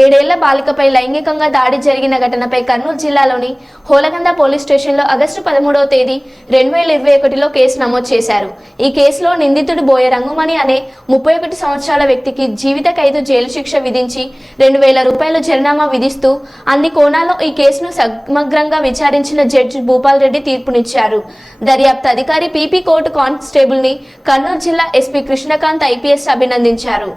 ఏడేళ్ళ బాలికపై లైంగికంగా దాడి జరిగిన ఘటనపై కర్నూలు జిల్లాలోని హోలగంద పోలీస్ స్టేషన్లో ఆగస్టు పదమూడవ తేదీ రెండు వేల ఇరవై ఒకటిలో కేసు నమోదు చేశారు. ఈ కేసులో నిందితుడు బోయ రంగుమణి అనే ముప్పై ఒకటి సంవత్సరాల వ్యక్తికి జీవిత ఖైదు జైలు శిక్ష విధించి రెండు వేల రూపాయల జరినామా విధిస్తూ అన్ని కోణాల్లో ఈ కేసును సమగ్రంగా విచారించిన జడ్జి భూపాల్ రెడ్డి తీర్పునిచ్చారు. దర్యాప్తు అధికారి పీపీ కోర్టు కానిస్టేబుల్ని కర్నూలు జిల్లా ఎస్పీ కృష్ణకాంత్ ఐపీఎస్ అభినందించారు.